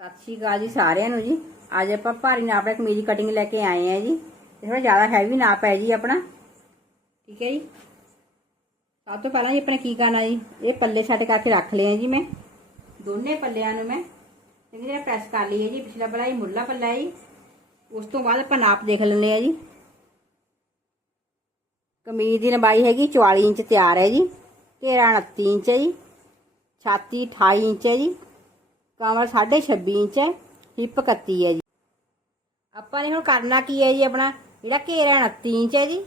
ਸਤਿ ਸ਼੍ਰੀ ਅਕਾਲ ਜੀ ਸਾਰਿਆਂ ਨੂੰ ਜੀ। ਅੱਜ ਆਪਾਂ ਭਾਰੀ ਨਾਪ ਦਾ ਕਮੀਜ਼ ਕਟਿੰਗ ਲੈ ਕੇ ਆਏ ਆ ਜੀ। ਇਹ ਥੋੜਾ ਜ਼ਿਆਦਾ ਹੈਵੀ ਨਾਪ ਹੈ ਜੀ ਆਪਣਾ। ਠੀਕ ਹੈ ਜੀ। ਸਭ ਤੋਂ ਪਹਿਲਾਂ ਜੀ ਆਪਣਾ ਕੀ ਕਰਨਾ ਜੀ? ਇਹ ਪੱਲੇ ਸੈੱਟ ਕਰਕੇ ਰੱਖ ਲਏ ਆ ਜੀ ਮੈਂ। ਦੋਨੇ ਪੱਲਿਆਂ ਨੂੰ ਮੈਂ ਚੰਗੀ ਤਰ੍ਹਾਂ ਪ੍ਰੈਸ ਕਰ ਲਈ ਹੈ ਜੀ। ਪਿਛਲਾ ਪੱਲਾ ਇਹ ਮੁੱਢਲਾ ਪੱਲਾ ਹੈ ਜੀ। ਉਸ ਤੋਂ ਬਾਅਦ ਆਪਾਂ ਨਾਪ ਦੇਖ ਲੈਂਦੇ ਆ ਜੀ। ਕਮੀਜ਼ ਦੀ ਲੰਬਾਈ ਹੈਗੀ 44 ਇੰਚ ਤਿਆਰ ਹੈ ਜੀ। ਘੇਰਾ 29 ਇੰਚ ਹੈ ਜੀ। ਛਾਤੀ 28 ਇੰਚ ਹੈ ਜੀ। ਕਮਰ 26.5 ਇੰਚ ਹੈ, ਹਿੱਪ 31 ਹੈ ਜੀ। ਆਪਾਂ ਨੇ ਹੁਣ ਕਰਨਾ ਕੀ ਹੈ ਜੀ ਆਪਣਾ? ਜਿਹੜਾ ਘੇਰਾ 29 ਇੰਚ ਹੈ ਜੀ,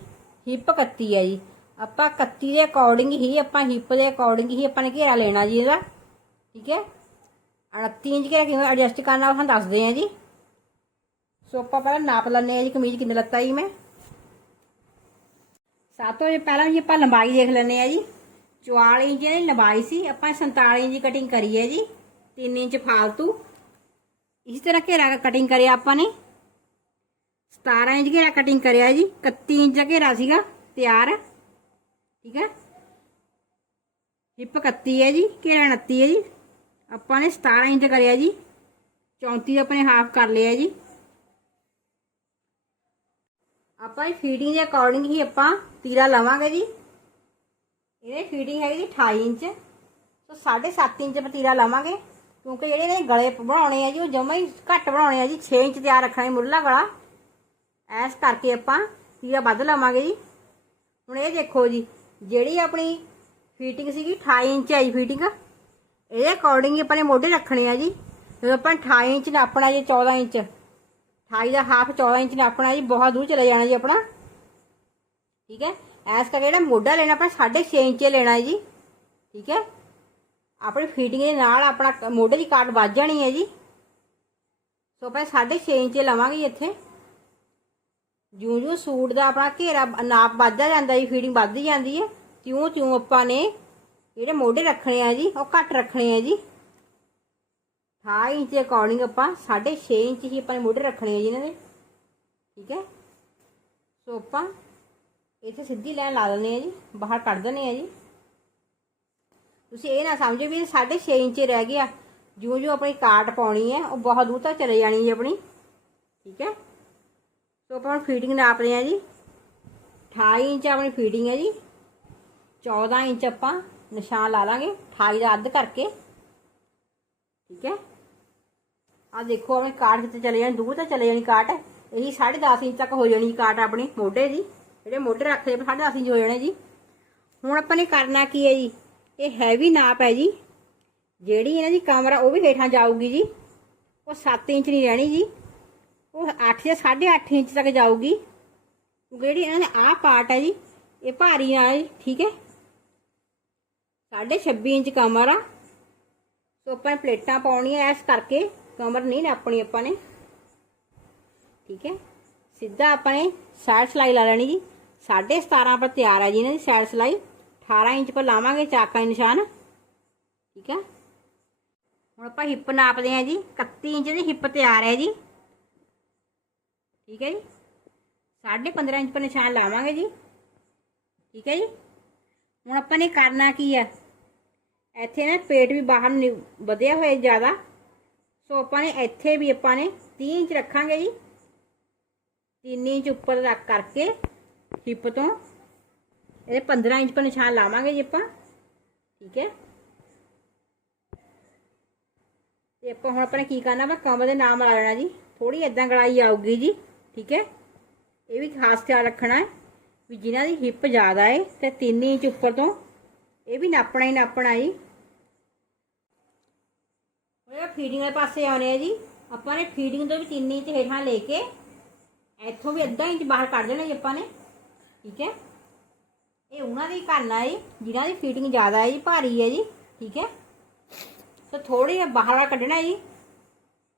ਹਿੱਪ 31 ਹੈ ਜੀ। ਆਪਾਂ 31 ਦੇ ਅਕੋਰਡਿੰਗ ਹੀ, ਆਪਾਂ ਹਿੱਪ ਦੇ ਅਕੋਰਡਿੰਗ ਹੀ ਆਪਾਂ ਨੇ ਘੇਰਾ ਲੈਣਾ ਜੀ ਇਹਦਾ। ਠੀਕ ਹੈ? 29 ਇੰਚ ਘੇਰਾ ਕਿਵੇਂ ਐਡਜਸਟ ਕਰਨਾ ਉਹ ਤੁਹਾਨੂੰ ਦੱਸਦੇ ਆ ਜੀ। ਸੋ ਆਪਾਂ ਪਹਿਲਾਂ ਨਾਪ ਲੈਂਦੇ ਆ ਜੀ, ਕਮੀਜ਼ ਕਿੰਨੇ ਲੱਤਾ ਜੀ ਮੈਂ। ਸਭ ਤੋਂ ਪਹਿਲਾਂ ਜੀ ਆਪਾਂ ਲੰਬਾਈ ਦੇਖ ਲੈਂਦੇ ਆ ਜੀ। 44 ਇੰਚ ਦੀ ਲੰਬਾਈ ਸੀ, ਆਪਾਂ 47 ਇੰਚ ਕਟਿੰਗ ਕਰੀ ਹੈ ਜੀ। 3 ਇੰਚ ਫਾਲਤੂ ਇਸੇ ਤਰ੍ਹਾਂ ਘੇਰਾ ਕਟਿੰਗ ਕਰਿਆ ਆਪਾਂ ਨੇ 17 ਇੰਚ ਘੇਰਾ ਕਟਿੰਗ ਕਰਿਆ ਜੀ 31 ਇੰਚ ਦਾ ਘੇਰਾ ਸੀਗਾ ਤਿਆਰ ਠੀਕ ਹੈ ਹਿੱਪ 31 ਹੈ ਜੀ ਘੇਰਾ 29 ਹੈ ਜੀ ਆਪਾਂ ਨੇ 17 ਇੰਚ ਕਰਿਆ ਜੀ 34 ਆਪਣੇ ਹਾਫ ਕਰ ਲਿਆ ਜੀ ਆਪਾਂ ਇਹ ਫੀਡਿੰਗ ਦੇ ਅਕੋਰਡਿੰਗ ਹੀ ਆਪਾਂ ਤੀਰਾ ਲਵਾਂਗੇ ਜੀ ਇਹਦੇ ਫੀਡਿੰਗ ਹੈਗੀ ਜੀ 28 ਇੰਚ ਸੋ 7.5 ਇੰਚ ਪਰ ਤੀਰਾ ਲਵਾਂਗੇ ਕਿਉਂਕਿ ਜਿਹੜੇ ਇਹਦੇ ਗਲੇ ਬਣਾਉਣੇ ਆ ਜੀ, ਉਹ ਜਮਾ ਹੀ ਘੱਟ ਬਣਾਉਣੇ ਆ ਜੀ 6 ਇੰਚ ਤਿਆਰ ਰੱਖਣਾ ਹੈ ਮੁੱਢਲਾ ਗਲਾ। ਐਸ ਕਰਕੇ ਆਪਾਂ ਤੀਰਾ ਵੱਧ ਲਵਾਂਗੇ ਜੀ। ਹੁਣ ਇਹ ਦੇਖੋ ਜੀ, ਜਿਹੜੀ ਆਪਣੀ ਫੀਟਿੰਗ ਸੀਗੀ 28 ਇੰਚ ਆਈ ਫੀਟਿੰਗ ਇਹਦੇ ਅਕੋਰਡਿੰਗ ਆਪਾਂ ਨੇ ਮੋਢੇ ਰੱਖਣੇ ਆ ਜੀ। ਜਦੋਂ ਆਪਾਂ 28 ਇੰਚ ਨਾਪਣਾ ਜੀ 14 ਇੰਚ। 28 ਦਾ ਹਾਫ 14 ਇੰਚ ਨਾਪਣਾ ਜੀ, ਬਹੁਤ ਦੂਰ ਚਲੇ ਜਾਣਾ ਜੀ ਆਪਣਾ। ਠੀਕ ਹੈ? ਐਸ ਕਰਕੇ ਜਿਹੜਾ ਮੋਢਾ ਲੈਣਾ, ਆਪਾਂ 6.5 ਇੰਚ ਲੈਣਾ ਹੈ ਜੀ। ਠੀਕ ਹੈ? ਆਪਣੀ ਫਿਟਿੰਗ ਦੇ ਨਾਲ ਆਪਣਾ ਮੋਢੇ ਦੀ ਕਾਟ ਵੱਜ ਜਾਣੀ ਹੈ ਜੀ। ਸੋ ਆਪਾਂ 6.5 ਇੰਚ ਲਵਾਂਗੇ ਜੀ ਇੱਥੇ। ਜਿਉਂ ਜਿਉਂ ਸੂਟ ਦਾ ਆਪਣਾ ਘੇਰਾ ਨਾਪ ਵੱਧਦਾ ਜਾਂਦਾ ਜੀ ਫੀਟਿੰਗ ਵੱਧਦੀ ਜਾਂਦੀ ਹੈ। ਤਿਉਂ ਤਿਉਂ ਆਪਾਂ ਨੇ ਜਿਹੜੇ ਮੋਢੇ ਰੱਖਣੇ ਆ ਜੀ, ਉਹ ਘੱਟ ਰੱਖਣੇ ਆ ਜੀ। 28 ਇੰਚ ਦੇ ਅਕੋਰਡਿੰਗ ਆਪਾਂ 6.5 ਇੰਚ ਹੀ ਆਪਾਂ ਨੇ ਮੋਢੇ ਰੱਖਣੇ ਆ ਜੀ ਇਹਨਾਂ ਦੇ। ਠੀਕ ਹੈ? ਸੋ ਆਪਾਂ ਇੱਥੇ ਸਿੱਧੀ ਲਾਈਨ ਲਾ ਦਿੰਦੇ ਆ ਜੀ, ਬਾਹਰ ਕੱਢ ਦਿੰਦੇ ਆ ਜੀ। ਤੁਸੀਂ ਇਹ ਨਾ ਸਮਝੋ ਵੀ 6.5 ਇੰਚ ਰਹਿ ਗਿਆ। ਜਿਉਂ ਜਿਉਂ ਆਪਣੀ ਕਾਟ ਪਾਉਣੀ ਹੈ, ਉਹ ਬਹੁਤ ਦੂਰ ਤੱਕ ਚਲੇ ਜਾਣੀ ਜੀ ਆਪਣੀ। ਠੀਕ ਹੈ? ਸੋ ਆਪਾਂ ਹੁਣ ਫੀਟਿੰਗ ਨਾਪਦੇ ਹਾਂ ਜੀ। 28 ਇੰਚ ਆਪਣੀ ਫੀਟਿੰਗ ਹੈ ਜੀ। 14 ਇੰਚ ਆਪਾਂ ਨਿਸ਼ਾਨ ਲਾ ਲਾਂਗੇ 28 ਦਾ ਅੱਧ ਕਰਕੇ। ਠੀਕ ਹੈ? ਆ ਦੇਖੋ, ਆਪਣੀ ਕਾਟ ਕਿਤੇ ਚਲੇ ਜਾਣੀ, ਦੂਰ ਤੱਕ ਚਲੇ ਜਾਣੀ ਕਾਟ। ਇਹੀ 10.5 ਇੰਚ ਤੱਕ ਹੋ ਜਾਣੀ ਕਾਟ ਆਪਣੀ, ਮੋਢੇ ਦੀ। ਜਿਹੜੇ ਮੋਢੇ ਰੱਖਦੇ 10.5 ਇੰਚ ਹੋ ਜਾਣੇ ਜੀ। ਹੁਣ ਆਪਾਂ ਨੇ ਕਰਨਾ ਕੀ ਹੈ ਜੀ? ਇਹ ਹੈਵੀ ਨਾਪ ਹੈ ਜੀ। ਜਿਹੜੀ ਇਹਨਾਂ ਦੀ ਕਮਰ ਆ ਉਹ ਵੀ ਹੇਠਾਂ ਜਾਊਗੀ ਜੀ। ਉਹ 7 ਇੰਚ ਨਹੀਂ ਰਹਿਣੀ ਜੀ। ਉਹ 8 ਜਾਂ 8.5 ਇੰਚ ਤੱਕ ਜਾਊਗੀ। ਜਿਹੜੀ ਇਹਨਾਂ ਦੇ ਆਹ ਪਾਰਟ ਹੈ ਜੀ, ਇਹ ਭਾਰੀ ਆ ਜੀ, ਠੀਕ ਹੈ। 26 ਇੰਚ ਕਮਰ। ਆ ਸੋ ਆਪਾਂ ਨੇ ਪਲੇਟਾਂ ਪਾਉਣੀਆਂ ਐਸ ਕਰਕੇ, ਕਮਰ ਨਹੀਂ ਨਾਪਣੀ ਆਪਾਂ ਨੇ। ਠੀਕ ਹੈ। ਸਿੱਧਾ ਆਪਾਂ ਨੇ ਸਾਈਡ ਸਲਾਈ ਲਾ ਲੈਣੀ ਜੀ। 17.5 ਪਰ ਤਿਆਰ ਆ ਜੀ ਇਹਨਾਂ ਦੀ ਸਾਈਡ ਸਲਾਈ। 18 ਇੰਚ ਪਰ ਲਾਵਾਂਗੇ ਚਾਕਾਂ ਦੇ ਨਿਸ਼ਾਨ। ਠੀਕ ਹੈ। ਹੁਣ ਆਪਾਂ ਹਿੱਪ ਨਾਪਦੇ ਹਾਂ ਜੀ। 31 ਇੰਚ ਦੀ ਹਿੱਪ ਤਿਆਰ ਹੈ ਜੀ। ਠੀਕ ਹੈ ਜੀ। 15.5 ਇੰਚ ਪਰ ਨਿਸ਼ਾਨ ਲਾਵਾਂਗੇ ਜੀ। ਠੀਕ ਹੈ ਜੀ। ਹੁਣ ਆਪਾਂ ਨੇ ਕਰਨਾ ਕੀ ਹੈ? ਇੱਥੇ ਨਾ ਪੇਟ ਵੀ ਬਾਹਰ ਨੂੰ, ਵਧਿਆ ਹੋਇਆ ਜ਼ਿਆਦਾ। ਸੋ ਆਪਾਂ ਨੇ ਇੱਥੇ ਵੀ ਆਪਾਂ ਨੇ 30 ਇੰਚ ਰੱਖਾਂਗੇ ਜੀ। 3 ਇੰਚ ਉੱਪਰ ਰੱਖ ਕਰਕੇ ਹਿੱਪ ਤੋਂ ਇਹਦੇ 15 ਇੰਚ ਪਰ ਨਿਸ਼ਾਨ ਲਾਵਾਂਗੇ ਜੀ ਆਪਾਂ। ਠੀਕ ਹੈ। ਤੇ ਆਪਾਂ ਹੁਣ ਆਪਾਂ ਨੇ ਕੀ ਕਰਨਾ ਵਾ? ਕਮਰ ਦੇ ਨਾਮ ਲਾ ਲੈਣਾ ਜੀ। ਥੋੜੀ ਇਦਾਂ ਗੜਾਈ ਆਊਗੀ ਜੀ। ਠੀਕ ਹੈ। ਇਹ ਵੀ ਖਾਸ ਖਿਆਲ ਰੱਖਣਾ ਹੈ ਵੀ ਜਿਨ੍ਹਾਂ ਦੀ ਹਿੱਪ ਜ਼ਿਆਦਾ ਹੈ ਤੇ 3 ਇੰਚ ਉੱਪਰ ਤੋਂ ਇਹ ਵੀ ਨਾਪਣਾ ਹੀ ਨਾਪਣਾ ਜੀ। ਉਹ ਫੀਡਿੰਗ ਦੇ ਪਾਸੇ ਆਉਣੇ ਆ ਜੀ। ਆਪਾਂ ਨੇ ਫੀਡਿੰਗ ਤੋਂ ਵੀ 3 ਇੰਚ ਹੇਠਾਂ ਲੈ ਕੇ ਇੱਥੋਂ ਵੀ ਅੱਧਾ ਇੰਚ ਬਾਹਰ ਕੱਢ ਦੇਣਾ ਜੀ ਆਪਾਂ ਨੇ। ਠੀਕ ਹੈ। ਇਹ ਉਹਨਾਂ ਦੀ ਕਰਨਾ ਜੀ ਜਿਨ੍ਹਾਂ ਦੀ ਫਿਟਿੰਗ ਜ਼ਿਆਦਾ ਹੈ ਜੀ ਭਾਰੀ ਹੈ ਜੀ, ਠੀਕ ਹੈ? ਸੋ ਥੋੜੀ ਜਿਹਾ ਬਾਹਰ ਕੱਢਣਾ ਜੀ,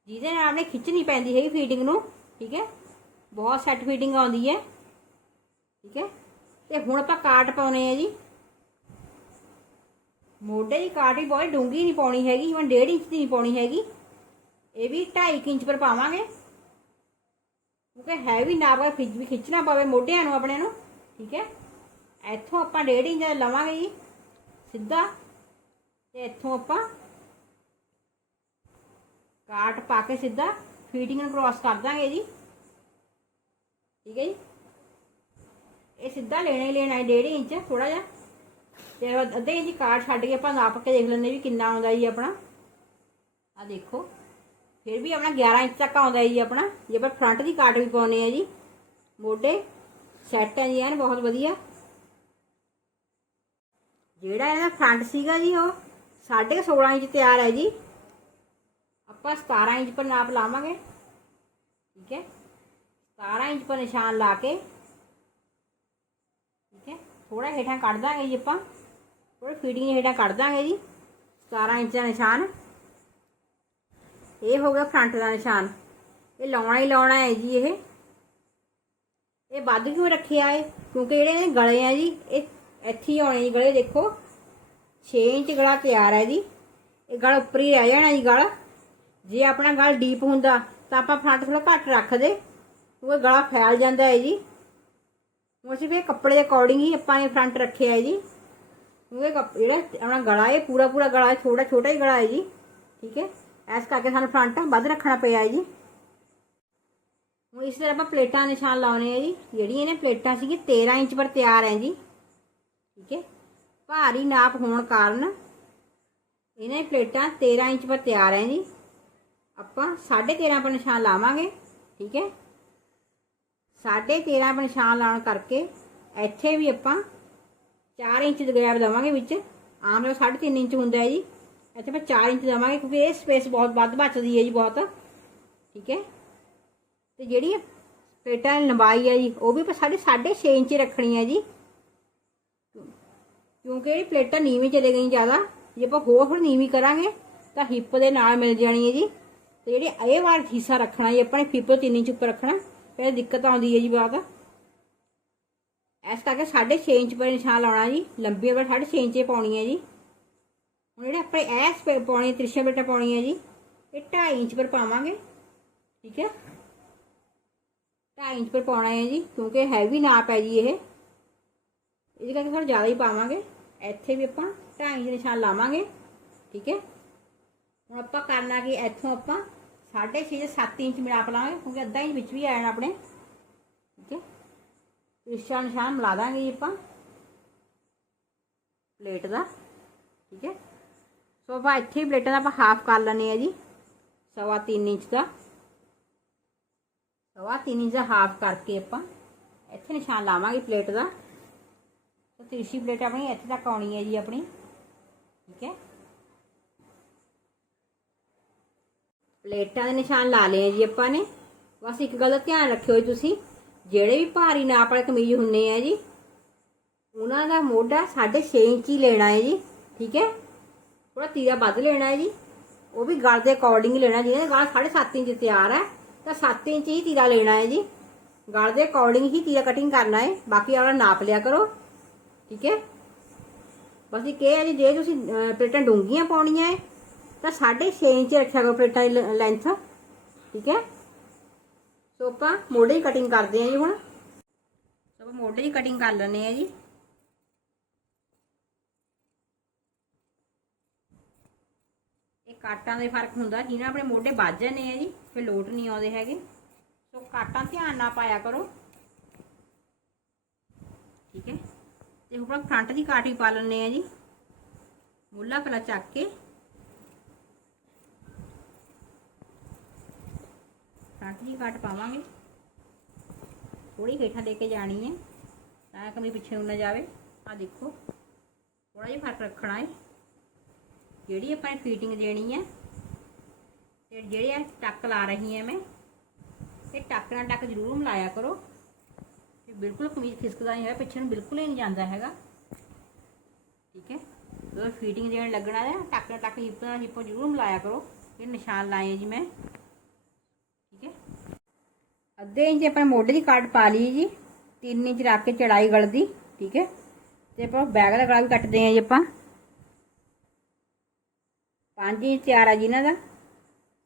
ਜਿਹਦੇ ਨਾਲ ਆਪਣੇ ਖਿੱਚਣੀ ਪੈਂਦੀ ਹੈਗੀ ਫੀਟਿੰਗ ਨੂੰ, ਠੀਕ ਹੈ? ਬਹੁਤ ਸੈੱਟ ਫਿਟਿੰਗ ਆਉਂਦੀ ਹੈ, ਠੀਕ ਹੈ? ਤੇ ਹੁਣ ਆਪਾਂ ਕਾਟ ਪਾਉਨੇ ਆ ਜੀ। ਮੋਢੇ ਦੀ ਕਾਟ ਵੀ ਬਹੁਤ ਡੂੰਗੀ ਨਹੀਂ ਪਾਉਣੀ ਹੈਗੀ ਜਿਵੇਂ 1.5 ਇੰਚ ਦੀ ਨਹੀਂ ਪਾਉਣੀ ਹੈਗੀ। ਇਹ ਵੀ 2.5 ਇੰਚ ਪਰ ਪਾਵਾਂਗੇ। ਕਿਉਂਕਿ ਹੈਵੀ ਨਾ ਪਵੇ ਫ੍ਰਿਜ ਵੀ ਖਿੱਚਣਾ ਪਵੇ ਮੋਢਿਆਂ ਨੂੰ ਆਪਣੇ ਨੂੰ, ਠੀਕ ਹੈ? ਇੱਥੋਂ ਆਪਾਂ ਡੇਢ ਇੰਚ ਲਵਾਂਗੇ ਜੀ, ਸਿੱਧਾ। ਤੇ ਇੱਥੋਂ ਆਪਾਂ ਕਾਟ ਪਾ ਕੇ ਸਿੱਧਾ ਫੀਟਿੰਗ ਨੂੰ ਕ੍ਰਾਸ ਕਰ ਦਾਂਗੇ ਜੀ। ਠੀਕ ਹੈ ਜੀ? ਇਹ ਸਿੱਧਾ ਲੈਣਾ ਹੀ ਲੈਣਾ ਹੈ, ਡੇਢ ਇੰਚ ਥੋੜਾ ਜਿਹਾ। ਤੇ ਅੱਧੇ ਇੰਚ ਕਾਟ ਛੱਡ ਕੇ ਆਪਾਂ ਨਾਪ ਕੇ ਦੇਖ ਲੈਂਦੇ ਵੀ ਕਿੰਨਾ ਆਉਂਦਾ ਜੀ ਆਪਣਾ। ਆ ਦੇਖੋ, ਫਿਰ ਵੀ ਆਪਣਾ 11 ਇੰਚ ਤੱਕ ਆਉਂਦਾ ਜੀ ਆਪਣਾ। ਜੇ ਆਪਾਂ ਫਰੰਟ ਦੀ ਕਾਟ ਵੀ ਪਾਉਨੇ ਆ ਜੀ, ਮੋਢੇ ਸੈੱਟ ਹੈ ਜੀ, ਐਨ ਬਹੁਤ ਵਧੀਆ। ਜਿਹੜਾ ਇਹਦਾ ਫਰੰਟ ਸੀਗਾ ਜੀ ਉਹ 16.5 ਇੰਚ ਤਿਆਰ ਹੈ ਜੀ। ਆਪਾਂ 17 ਇੰਚ ਪਰ ਨਾਪ ਲਾਵਾਂਗੇ। ਠੀਕ ਹੈ। 17 ਇੰਚ ਪਰ ਨਿਸ਼ਾਨ ਲਾ ਕੇ। ਠੀਕ ਹੈ। ਥੋੜਾ ਹੇਠਾਂ ਕੱਢ ਦਾਂਗੇ ਜੀ ਆਪਾਂ। ਥੋੜਾ ਫੀਟਿੰਗ ਹੇਠਾਂ ਕੱਢ ਦਾਂਗੇ ਜੀ। 17 ਇੰਚ ਦਾ ਨਿਸ਼ਾਨ। ਇਹ ਹੋ ਗਿਆ ਫਰੰਟ ਦਾ ਨਿਸ਼ਾਨ। ਇਹ ਲਾਉਣਾ ਹੀ ਲਾਉਣਾ ਹੈ ਜੀ ਇਹ। ਇਹ ਵੱਧ ਕਿਉਂ ਰੱਖਿਆ ਹੈ ਕਿਉਂਕਿ ਜਿਹੜੇ ਗਲੇ ਆ ਜੀ, ਇਹ ਇੱਥੇ ਆਉਣੇ ਜੀ ਗਲੇ, ਦੇਖੋ। 6 ਇੰਚ ਗਲਾ ਤਿਆਰ ਹੈ ਜੀ ਇਹ ਗਲ ਉੱਪਰ ਹੀ ਰਹਿ ਜਾਣਾ ਜੀ ਗਲ। ਜੇ ਆਪਣਾ ਗਲ ਡੀਪ ਹੁੰਦਾ, ਤਾਂ ਆਪਾਂ ਫਰੰਟ ਥੋੜਾ ਘੱਟ ਰੱਖਦੇ ਕਿਉਂਕਿ ਗਲਾ ਫੈਲ ਜਾਂਦਾ ਹੈ ਜੀ। ਹੁਣ ਸਿਰਫ ਇਹ ਕੱਪੜੇ ਦੇ ਅਕੋਰਡਿੰਗ ਹੀ ਆਪਾਂ ਨੇ ਫਰੰਟ ਰੱਖਿਆ ਹੈ ਜੀ। ਕਿਉਂਕਿ ਕੱਪ- ਜਿਹੜਾ ਆਪਣਾ ਗਲਾ ਹੈ ਪੂਰਾ ਪੂਰਾ ਗਲਾ ਹੈ ਛੋਟਾ ਛੋਟਾ ਹੀ ਗਲਾ ਹੈ ਜੀ। ਠੀਕ ਹੈ? ਐਸ ਕਰਕੇ ਸਾਨੂੰ ਫਰੰਟ ਵੱਧ ਰੱਖਣਾ ਪਿਆ ਹੈ ਜੀ। ਹੁਣ ਇਸ ਤਰ੍ਹਾਂ ਆਪਾਂ ਪਲੇਟਾਂ ਨਿਸ਼ਾਨ ਲਾਉਣੇ ਆ ਜੀ। ਜਿਹੜੀਆਂ ਇਹਨੇ ਪਲੇਟਾਂ ਸੀਗੀ 13 ਇੰਚ ਪਰ ਤਿਆਰ ਹੈ ਜੀ। ਠੀਕ ਹੈ? ਭਾਰੀ ਨਾਪ ਹੋਣ ਕਾਰਨ ਇਹਨੇ ਪਲੇਟਾਂ 13 ਇੰਚ ਪਰ ਤਿਆਰ ਹੈ ਜੀ। ਆਪਾਂ 13.5 ਪਰ ਨਿਸ਼ਾਨ ਲਾਵਾਂਗੇ, ਠੀਕ ਹੈ? 13.5 ਪਰ ਨਿਸ਼ਾਨ ਲਾਉਣ ਕਰਕੇ ਇੱਥੇ ਵੀ ਆਪਾਂ 4 ਇੰਚ ਦਾ ਗੈਪ ਦੇਵਾਂਗੇ ਵਿੱਚ। ਆਮ ਲੋ 3.5 ਇੰਚ ਹੁੰਦਾ ਹੈ ਜੀ। ਇੱਥੇ ਆਪਾਂ 4 ਇੰਚ ਦੇਵਾਂਗੇ ਕਿਉਂਕਿ ਇਹ ਸਪੇਸ ਬਹੁਤ ਵੱਧ ਬਚਦੀ ਹੈ ਜੀ ਬਹੁਤ, ਠੀਕ ਹੈ? ਤੇ ਜਿਹੜੀ ਪਲੇਟਾਂ ਦੀ ਲੰਬਾਈ ਹੈ ਜੀ, ਉਹ ਵੀ ਆਪਾਂ ਸਾਢੇ 6.5 ਇੰਚ ਰੱਖਣੀ ਹੈ ਜੀ। ਕਿਉਂਕਿ ਇਹ ਪਲੇਟਾਂ ਨੀਵੀਂ ਚਲੇ ਗਈਆਂ ਜ਼ਿਆਦਾ, ਜੇ ਆਪਾਂ ਹੋਰ ਹੋਰ ਨੀਵੀਂ ਕਰਾਂਗੇ, ਤਾਂ ਹਿੱਪ ਦੇ ਨਾਲ ਮਿਲ ਜਾਣੀ ਹੈ ਜੀ। ਤੇ ਜਿਹੜੀ ਇਹ ਵਾਰ ਹਿੱਸਾ ਰੱਖਣਾ ਜੀ, ਆਪਾਂ ਨੇ ਹਿੱਪ 3 ਇੰਚ ਉੱਪਰ ਰੱਖਣਾ ਫਿਰ ਦਿੱਕਤ ਆਉਂਦੀ ਹੈ ਜੀ ਬਾਤ ਇਸ ਕਰਕੇ 6.5 ਇੰਚ ਪਰ ਨਿਸ਼ਾਨ ਲਾਉਣਾ ਜੀ, ਲੰਬੀ ਪਰ 6.5 ਇੰਚ ਪਾਉਣੀ ਹੈ ਜੀ। ਹੁਣ ਜਿਹੜੇ ਆਪਣੇ ਐਸ ਪੇ ਪਾਉਣੀ ਤ੍ਰਿਸ਼ਾ ਬੇਟਾ ਪਾਉਣੀ ਹੈ ਜੀ, ਇਹ 2.5 ਇੰਚ ਪਰ ਪਾਵਾਂਗੇ, ਠੀਕ ਹੈ? 2.5 ਇੰਚ ਪਰ ਪਾਉਣਾ ਹੈ ਜੀ, ਕਿਉਂਕਿ ਹੈਵੀ ਨਾਪ ਹੈ ਜੀ ਇਹ। ਇਹਦੇ ਕਰਕੇ ਥੋੜਾ ਜ਼ਿਆਦਾ ਹੀ ਪਾਵਾਂਗੇ। ਇੱਥੇ ਵੀ ਆਪਾਂ ਢਾਈ ਇੰਚ ਨਿਸ਼ਾਨ ਲਾਵਾਂਗੇ। ਠੀਕ ਹੈ? ਹੁਣ ਆਪਾਂ ਕਰਨਾ ਕਿ, ਇੱਥੋਂ ਆਪਾਂ 6.5 ਜਾਂ 7 ਇੰਚ ਮਿਲਾਪ ਲਾਵਾਂਗੇ, ਕਿਉਂਕਿ ਅੱਧਾ ਇੰਚ ਵਿੱਚ ਵੀ ਆ ਜਾਣਾ ਆਪਣੇ। ਠੀਕ ਹੈ? ਤ੍ਰਿਸ਼ਾ ਨਿਸ਼ਾਨ ਮਿਲਾ ਦਾਂਗੇ ਜੀ ਆਪਾਂ। ਪਲੇਟ ਦਾ। ਠੀਕ ਹੈ? ਸੋ ਆਪਾਂ ਇੱਥੇ ਪਲੇਟਾਂ ਦਾ ਆਪਾਂ ਹਾਫ ਕਰ ਲੈਣੇ ਆ ਜੀ। ਸਵਾ 3 ਇੰਚ ਦਾ। ਸਵਾ 3 ਇੰਚ ਦਾ ਹਾਫ ਕਰਕੇ ਆਪਾਂ ਇੱਥੇ ਨਿਸ਼ਾਨ ਲਾਵਾਂਗੇ ਪਲੇਟ ਦਾ। ਸੋ ਪਲੇਟ ਆਪਣੀ ਇੱਥੇ ਤੱਕ ਆਉਣੀ ਹੈ ਜੀ ਆਪਣੀ। ਠੀਕ ਹੈ। ਪਲੇਟਾਂ ਦੇ ਨਿਸ਼ਾਨ ਲਾ ਲਏ ਜੀ ਆਪਾਂ ਨੇ। ਬਸ ਇੱਕ ਗੱਲ ਦਾ ਧਿਆਨ ਰੱਖਿਓ ਜੀ ਤੁਸੀਂ, ਜਿਹੜੇ ਵੀ ਭਾਰੀ ਨਾਪ ਵਾਲੇ ਕਮੀਜ਼ ਹੁੰਨੇ ਆ ਜੀ, ਉਹਨਾਂ ਦਾ ਮੋਢਾ 6.5 ਇੰਚ ਹੀ ਲੈਣਾ ਹੈ ਜੀ, ਠੀਕ ਹੈ। ਥੋੜਾ ਤੀਰਾ ਵੱਧ ਲੈਣਾ ਹੈ ਜੀ, ਉਹ ਵੀ ਗਲ ਦੇ ਅਕੋਰਡਿੰਗ ਲੈਣਾ, ਜਿਹਨੇ ਗਲ 7.5 ਇੰਚ ਤਿਆਰ ਹੈ, ਤਾਂ 7 ਇੰਚ ਹੀ ਤੀਰਾ ਲੈਣਾ ਹੈ ਜੀ। ਗਲ ਦੇ ਅਕੋਰਡਿੰਗ ਹੀ ਤੀਰਾ ਕਟਿੰਗ ਕਰਨਾ ਹੈ, ਬਾਕੀ ਆਪਣਾ ਨਾਪ ਲਿਆ ਕਰੋ। ਠੀਕ ਹੈ? ਬਸ ਇਹ ਹੈ ਜੀ, ਜੇ ਤੁਸੀਂ ਪਲੇਟਾਂ ਡੂੰਘੀਆਂ ਪਾਉਣੀਆਂ ਹੈ, ਤਾਂ 6.5 ਇੰਚ ਰੱਖਿਆ ਕਰੋ ਪਲੇਟਾਂ ਦੀ ਲੈਂਥ ਠੀਕ ਹੈ? ਸੋ ਆਪਾਂ ਮੋਢੇ ਦੀ ਕਟਿੰਗ ਕਰਦੇ ਹਾਂ ਜੀ ਹੁਣ। ਸੋ ਆਪਾਂ ਮੋਢੇ ਦੀ ਕਟਿੰਗ ਕਰ ਲੈਂਦੇ ਹਾਂ ਜੀ। ਇਹ ਕਾਟਾਂ ਦੇ ਫ਼ਰਕ ਹੁੰਦਾ, ਜਿਹਨਾਂ ਆਪਣੇ ਮੋਢੇ ਵੱਜ ਜਾਂਦੇ ਆ ਜੀ, ਫਿਰ ਲੋਟ ਨਹੀਂ ਆਉਂਦੇ ਹੈਗੇ। ਸੋ ਕਾਟਾਂ ਧਿਆਨ ਨਾਲ ਪਾਇਆ ਕਰੋ। ਠੀਕ ਹੈ? ਤੇ ਹੁਣ ਆਪਾਂ ਫਰੰਟ ਦੀ ਕਾਟ ਵੀ ਪਾ ਲੈਂਦੇ ਆ ਜੀ। ਮੁੱਲਾ ਪਹਿਲਾਂ ਚੱਕ ਕੇ। ਫਰੰਟ ਦੀ ਕਾਟ ਪਾਵਾਂਗੇ। ਥੋੜੀ ਹੇਠਾਂ ਦੇ ਕੇ ਜਾਣੀ ਹੈ। ਤਾਂ ਕਮੀ ਪਿੱਛੇ ਨੂੰ ਨਾ ਜਾਵੇ। ਆ ਦੇਖੋ ਥੋੜਾ ਜਿਹਾ ਫ਼ਰਕ ਰੱਖਣਾ ਹੈ। ਜਿਹੜੀ ਆਪਾਂ ਫੀਟਿੰਗ ਦੇਣੀ ਹੈ, ਤੇ ਜਿਹੜੇ ਟੱਕ ਲਾ ਰਹੀ ਹਾਂ ਮੈਂ, ਇਹ ਟੱਕ ਨਾਲ ਟੱਕ ਜ਼ਰੂਰ ਮਿਲਾਇਆ ਕਰੋ। ਬਿਲਕੁਲ ਕਮੀਜ਼ ਖਿਸਕਦਾ ਨਹੀਂ ਹੋਇਆ ਪਿੱਛੇ ਨੂੰ ਬਿਲਕੁਲ ਹੀ ਨਹੀਂ ਜਾਂਦਾ ਹੈਗਾ। ਠੀਕ ਹੈ? ਜਦੋਂ ਫੀਟਿੰਗ ਦੇਣ ਲੱਗਣਾ ਹੈ, ਟੱਕ ਨਾਲ ਟੱਕ ਹਿੱਪ ਨਾਲ ਹਿੱਪ ਜ਼ਰੂਰ ਮਿਲਾਇਆ ਕਰੋ। ਇਹ ਨਿਸ਼ਾਨ ਲਾਏ ਜੀ ਮੈਂ। ਠੀਕ ਹੈ? ਅੱਧੇ ਇੰਚ ਆਪਾਂ ਮੋਢੇ ਦੀ ਕੱਟ ਪਾ ਲਈ ਜੀ। 3 ਇੰਚ ਰੱਖ ਕੇ ਚੜਾਈ ਗਲ ਦੀ ਠੀਕ ਹੈ? ਤੇ ਆਪਾਂ ਬੈਗ ਦਾ ਗਲਾ ਵੀ ਕੱਟਦੇ ਆਂ ਜੀ ਆਪਾਂ। 5 ਇੰਚ ਤਿਆਰ ਆ ਜੀ ਇਹਨਾਂ ਦਾ।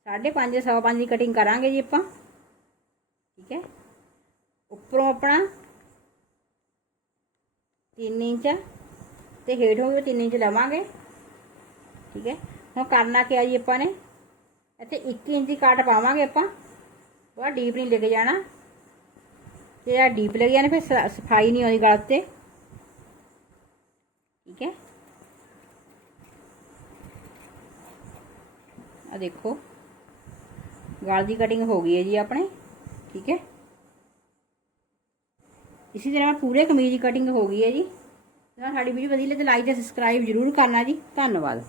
5.5 ਸਵਾ 5 ਦੀ ਕਟਿੰਗ ਕਰਾਂਗੇ ਜੀ ਆਪਾਂ। ਠੀਕ ਹੈ? ਉੱਪਰੋਂ ਆਪਣਾ 3 ਇੰਚ ਤੇ ਹੇਠੋਂ ਵੀ 3 ਇੰਚ ਲਵਾਂਗੇ। ਠੀਕ ਹੈ, ਹੁਣ ਕਰਨਾ ਕੀ ਆ ਜੀ ਆਪਾਂ ਨੇ, ਇੱਥੇ 1 ਇੰਚ ਦੀ ਕਾਟ ਪਾਵਾਂਗੇ ਆਪਾਂ। ਬਹੁਤ ਡੀਪ ਨਹੀਂ ਲੈ ਕੇ ਜਾਣਾ। ਜੇ ਆ ਡੀਪ ਲੈ ਜਾਣਾ ਫਿਰ ਸ- ਸਫ਼ਾਈ ਨਹੀਂ ਆਉਂਦੀ ਗਲ ਤੇ। ਠੀਕ ਹੈ। ਆ ਦੇਖੋ, ਗਲ ਦੀ ਕਟਿੰਗ ਹੋ ਗਈ ਹੈ ਜੀ ਆਪਣੇ। ਠੀਕ ਹੈ। ਇਸੇ ਤਰ੍ਹਾਂ ਪੂਰੇ ਕਮੀਜ਼ ਦੀ ਕਟਿੰਗ ਹੋ ਗਈ ਹੈ ਜੀ। ਜੇ ਸਾਡੀ ਵੀਡੀਓ ਵਧੀਆ ਲੱਗੇ ਲਾਈਕ ਤੇ ਸਬਸਕ੍ਰਾਈਬ ਜ਼ਰੂਰ ਕਰਨਾ ਜੀ। ਧੰਨਵਾਦ।